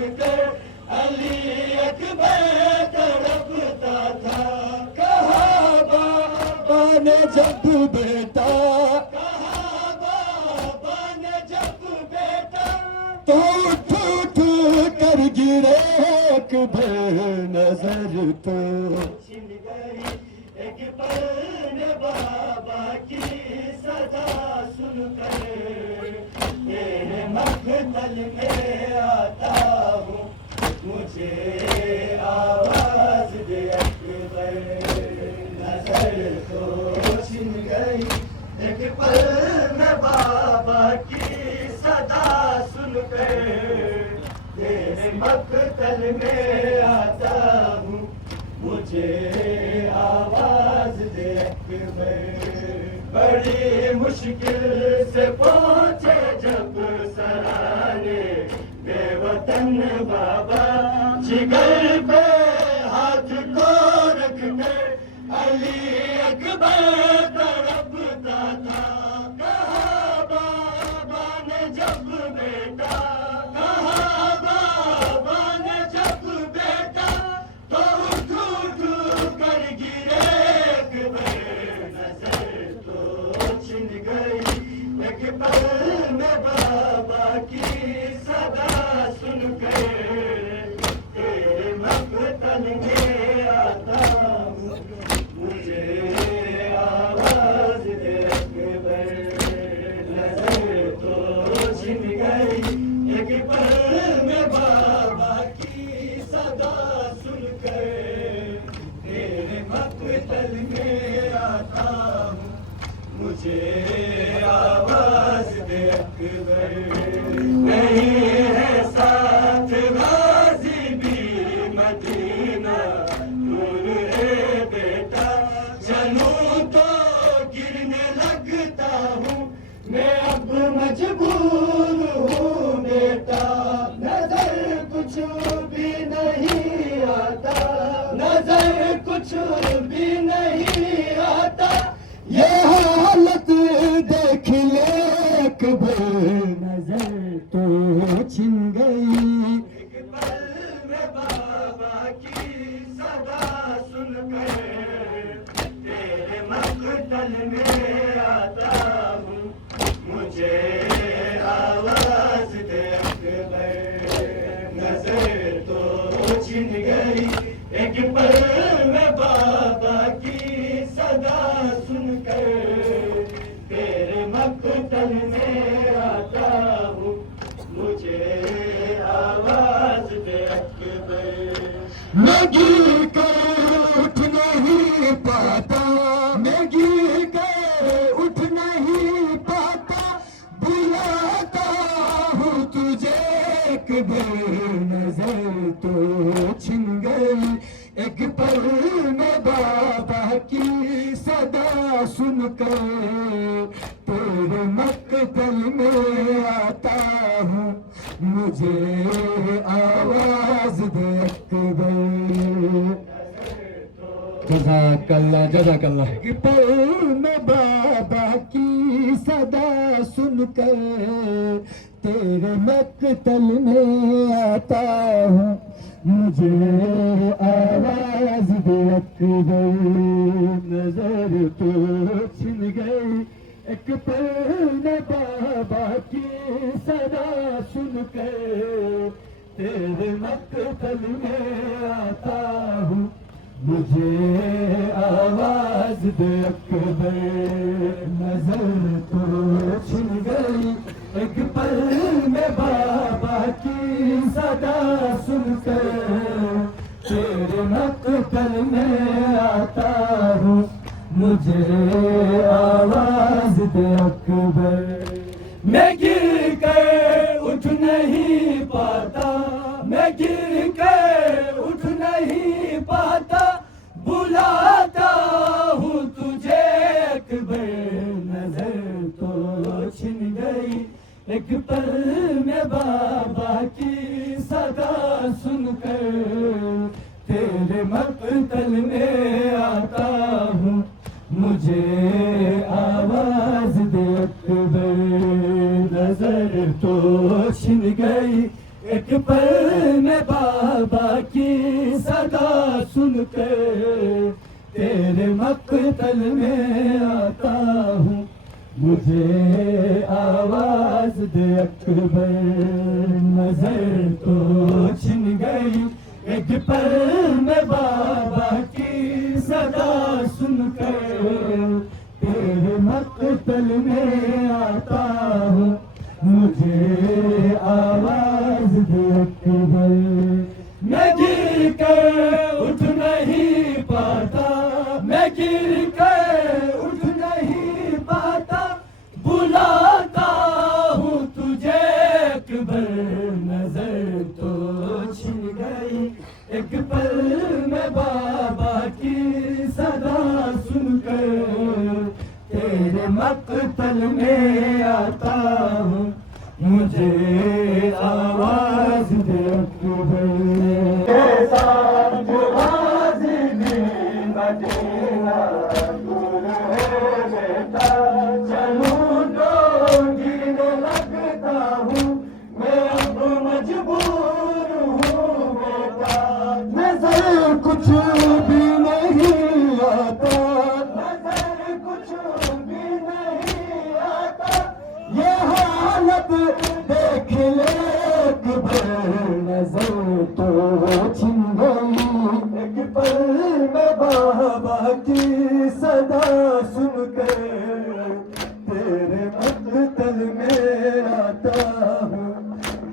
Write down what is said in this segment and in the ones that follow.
علی اکبر تڑپتا تھا، کہا بابا نے جب بیٹا، کہا بابا نے جب بیٹا، تو اٹھ اٹھ کر گرے ایک بھر نظر تو چھن گئی ایک پل میں بابا کی صدا سن کر، تیرے مقتل میں آتا ہوں مجھے آواز دے اکبر، نظر تو چھن گئی ایک پل میں بابا کی صدا سن کر، تیرے مقتل میں آتا ہوں مجھے آواز دے اکبر، بڑی مشکل سے پہنچے جب سرانے بے وطن بابا، جگر پہ ہاتھ کو رکھ کر علی اکبر تڑپتا تھا، کہا بابا نے جب بیٹا، کہا بابا نے جب بیٹا، تو اٹھ اٹھ کر گرے اکبر، نظر تو چھن گئی ایک پل میں بابا کی صدا سن کر، تیرے مقتل میں آتا ہوں مجھے آواز دے اکبر، نظر تو چھن گئی ایک پل میں بابا کی صدا سن کر، تیرے مقتل میں آتا ہوں مجھے آواز دے اکبر، نہیں ہے ساتھ غازی بھی مدینہ دور ہے بیٹا، چلوں تو گرنے لگتا ہوں میں اب مجبور ہوں بیٹا، نظر کچھ بھی نہیں آتا، نظر کچھ بھی نہیں آتا، یہ حالت دیکھ لے اکبر، نظر تو چھن گئی ایک پل میں بابا کی صدا سن کر، تیرے مقتل میں آتا ہوں مجھے آواز دے اکبر، نظر تو چھن گئی ایک پل میں بابا کی صدا سن کر، تیرے مقتل میں آتا ہوں مجھے آواز دے اکبر، میں گر کر اٹھ نہیں پاتا، میں گر کر اٹھ نہیں پاتا، بلاتا ہوں تجھے اکبر، نظر تو چھن گئی ایک پل میں بابا کی صدا سن کر، تیرے مقتل میں آتا ہوں مجھے آواز دے اکبر، جزاک اللہ جزاک اللہ، ایک پل میں بابا کی صدا سن کر، تیرے مقتل میں آتا ہوں مجھے آواز دے اکبر، نظر تو چھن گئی ایک پل میں بابا کی صدا سن کر، تیرے مقتل میں آتا ہوں مجھے آواز دے اکبر، نظر تو چھن گئی ایک پل میں بابا کی صدا سن کر، تیرے مقتل میں آتا ہوں مجھے آواز دے اکبر، میں گر کر اٹھ نہیں پاتا، میں گر کر اٹھ نہیں پاتا، بلاتا ہوں تجھے اکبر، نظر تو چھن گئی ایک پل میں بابا کی صدا سن کر، تیرے مقتل میں آتا ہوں مجھے آواز دے اکبر، نظر تو چھن گئی ایک پل میں بابا کی صدا سن کر تیرے مقتل میں آتا ہوں، مجھے آواز دے اکبر، نظر تو چھن گئی ایک پل میں بابا کی صدا سن کر تیرے مقتل میں آتا ہوں، مجھے آواز دے اکبر۔ میں گر کر اٹھ نہیں پاتا، میں گر کر اٹھ نہیں پاتا، بلاتا ہوں تجھے اکبر، نظر تو چھن گئی ایک پل میں بابا کی صدا سن کر تیرے مقتل میں آتا ہوں، مجھے آواز دے اکبر۔ چلوں تو گرنے لگتا ہوں، میں اب مجبور ہوں بیٹا، نظر کچھ بھی نہیں آتا، نظر کچھ بھی نہیں آتا، یہ حالت دیکھ لے اکبر، نظر تو چھن گئی ایک پل میں بابا کی صدا سن کر تیرے مقتل میں آتا ہوں،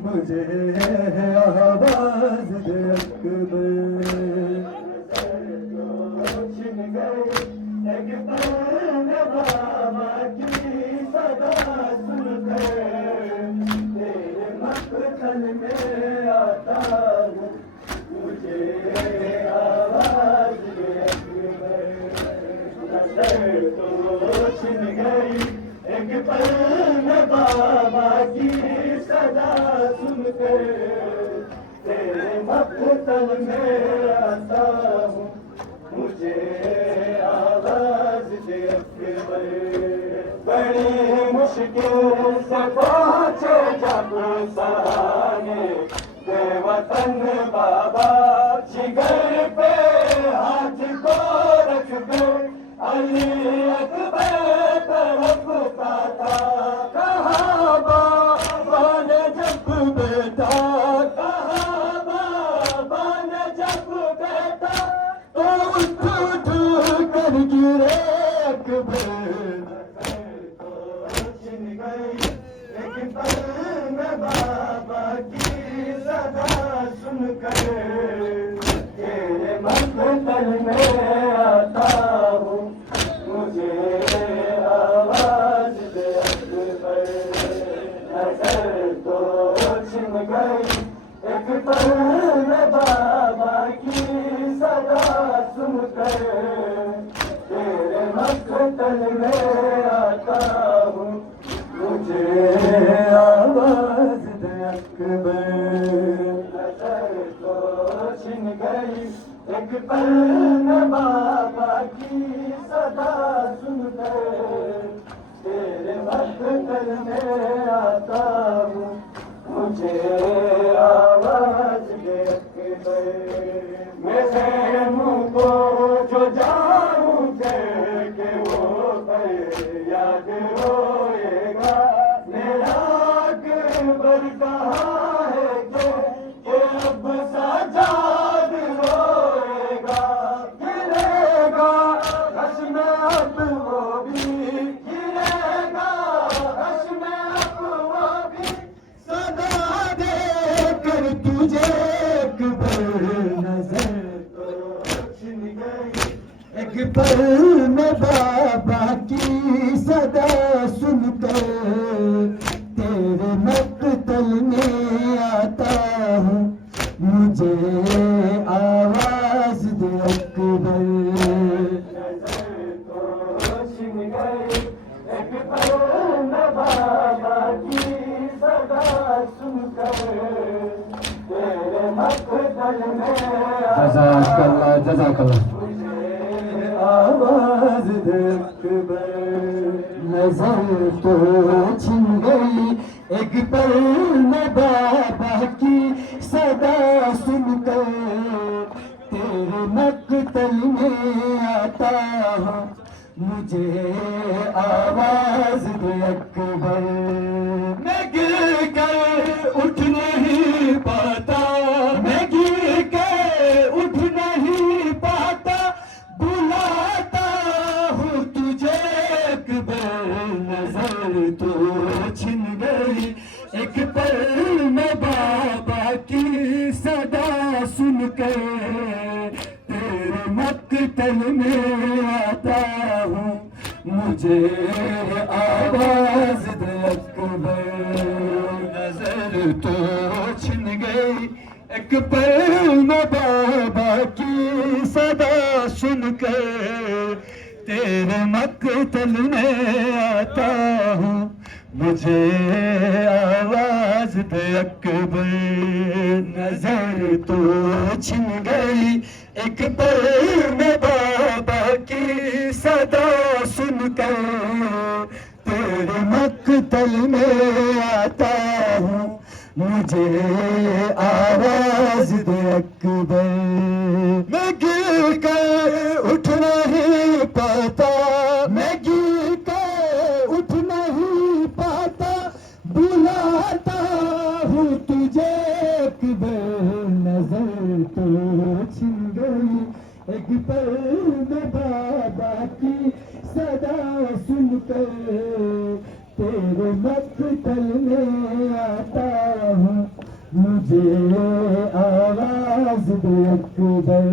مجھے آواز دے اکبر، چھن گئی ایک پل میں بابا کی صدا سن کر تیرے مقتل میں آتا ہوں، مجھے آواز دے اکبر، نظر تو چھن گئی ایک پل میں بابا کی صدا سن کر تیرے مقتل میں آتا ہوں، مجھے آواز دے اکبر۔ بڑی مشکل سے پہنچے جب سہانے بے وطن بابا، جگر پہ ہاتھ کو رکھ کر علی اکبر تڑپتا تھا، کہا بابا نے جب بیٹا، کہا بابا نے جب بیٹا، تو اٹھ اٹھ کر گرے اکبر، چھن گئی ایک پل میں بابا کی صدا سن کر تیرے مقتل میں آتا ہوں، مجھے آواز دے اکبر، نظر تو چھن گئی ایک پل میں بابا کی صدا سن کر تیرے مقتل میں آتا ہوں، مجھے آواز دے اکبر، نظر تو چھن گئی ایک پل میں بابا کی صدا سن کر تیرے مقتل میں آتا ہوں، مجھے آواز دے اکبر۔ میں ذہنوں کو جو جاؤں دے کہ وہ پہ یاد روئے گا، میرا اکبر کہاں ہے کہ اب سجاد روئے گا، گرے گا رش میں اب وہ بھی، گرے گا رش میں اب وہ بھی، صدا دے کر تجھے اکبر، نظر تو چھن گئی ایک پل میں بابا کی صدا سن کر تیرے مقتل میں آتا ہوں، مجھے آواز دے اکبر، نظر تو چھن گئی ایک پل میں بابا کی صدا سن کر تیرے مقتل میں جزاک اللہ، جزاک اللہ، مجھے آواز دے اکبر، نظر تو چھن گئی ایک پل میں بابا کی کر تیرے مقتل میں آتا ہوں مجھے آواز دے اکبر نظر تو چھن گئی ایک پل میں بابا کی صدا سن کر تیرے مقتل میں آتا ہوں مجھے آواز دے اکبر نظر تو چھن گئی ایک پل میں بابا کی صدا سن کر تیرے مقتل میں آتا ہوں مجھے آواز دے اکبر میں گر کر اٹھ نہیں پاتا میں گر کر اٹھ نہیں پاتا بلاتا ہوں تجھے اکبر نظر تو چھن گئی ایک پل میں بابا کی صدا سن کر تیرے مقتل میں آتا ہوں مجھے آواز دے اکبر